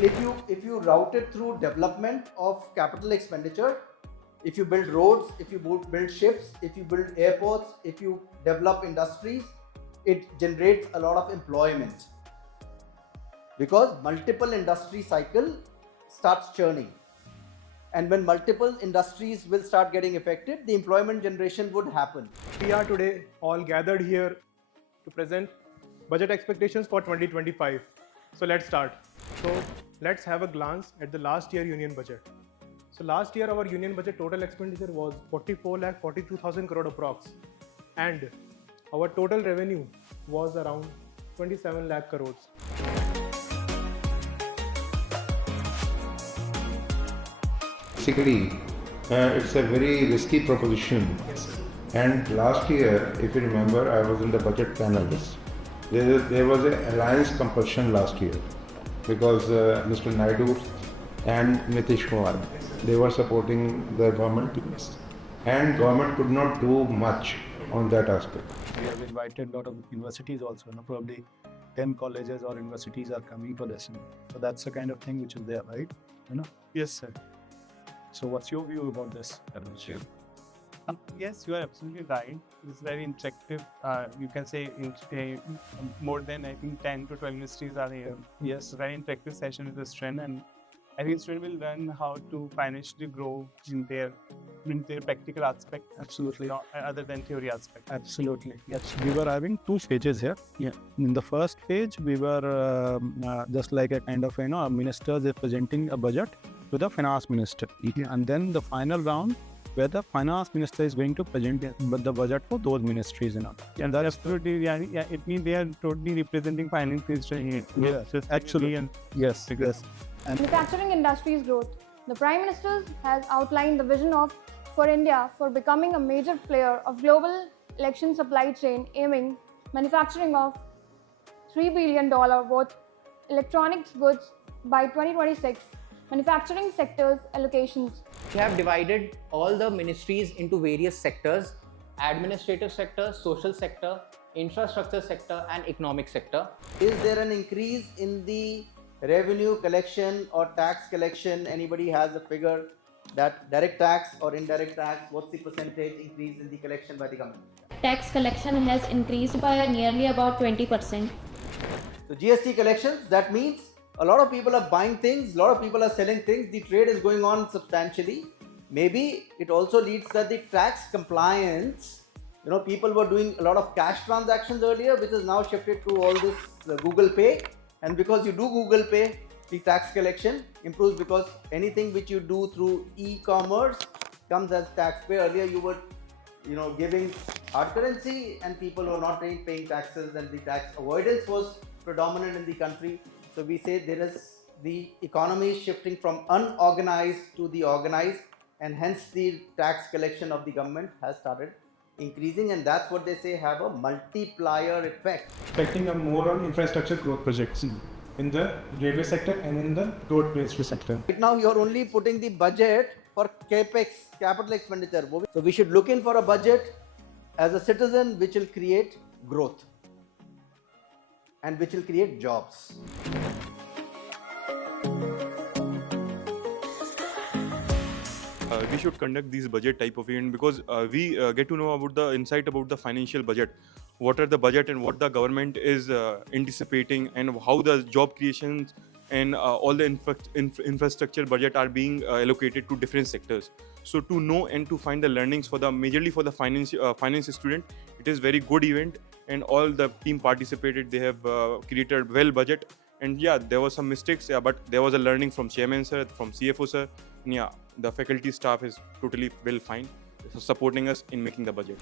If you route it through development of capital expenditure, if you build roads, if you build ships, if you build airports, if you develop industries, it generates a lot of employment, because multiple industry cycle starts churning, and when multiple industries will start getting affected, the employment generation would happen. We are today all gathered here to present budget expectations for 2025. So let's start. So let's have a glance at the last year union budget. So last year our union budget total expenditure was 44,42,000 crore approx, and our total revenue was around 27 lakh crores. Basically, it's a very risky proposition. And last year, if you remember, I was in the budget panels. There was an alliance compulsion last year because Mr. Naidu and Nitish Kumar, they were supporting the government, and government could not do much on that aspect. We have invited a lot of universities also, probably 10 colleges or universities are coming for this. So that's the kind of thing which is there, right? Yes, sir. So what's your view about this? Yes, you are absolutely right. It's very interactive. You can say more than, I think, 10 to 12 ministries are here. Yes, very interactive session with the student, and I think students will learn how to financially grow in their practical aspect. Absolutely. Other than theory aspect. Absolutely. Yes. We were having two stages here. Yeah. In the first stage, we were just like a kind of, a minister is presenting a budget to the finance minister. Yeah. And then the final round, where the finance minister is going to present the budget for those ministries. And that's absolutely, yeah, it means they are totally representing finance minister here. Yes, actually. Yes, yes. And manufacturing industry's growth. The Prime Minister has outlined the vision for India for becoming a major player of global election supply chain, aiming manufacturing of $3 billion worth electronics goods by 2026. Manufacturing sectors allocations. We have divided all the ministries into various sectors: administrative sector, social sector, infrastructure sector, and economic sector. Is there an increase in the revenue collection or tax collection? Anybody has a figure that direct tax or indirect tax, what's the percentage increase in the collection by the government? Tax collection has increased by nearly about 20%. So GST collections, that means a lot of people are buying things, a lot of people are selling things, the trade is going on substantially. Maybe it also leads that the tax compliance, people were doing a lot of cash transactions earlier, which is now shifted to all this Google Pay. And because you do Google Pay, the tax collection improves, because anything which you do through e-commerce comes as tax pay. Earlier you were giving hard currency and people were not paying taxes, and the tax avoidance was predominant in the country. So we say the economy is shifting from unorganized to the organized, and hence the tax collection of the government has started increasing, and that's what they say have a multiplier effect. Expecting a more on infrastructure growth projects in the railway sector and in the road ministry sector. Right now you're only putting the budget for capex, capital expenditure. So we should look in for a budget as a citizen which will create growth and which will create jobs. We should conduct these budget type of event because we get to know about the insight about the financial budget, what are the budget and what the government is anticipating, and how the job creations and all the infrastructure budget are being allocated to different sectors. So to know and to find the learnings for the majorly for the finance student, it is very good event, and all the team participated. They have created well budget, and yeah, there were some mistakes, but there was a learning from chairman sir, from CFO sir, and yeah, the faculty staff is totally well fine, supporting us in making the budget.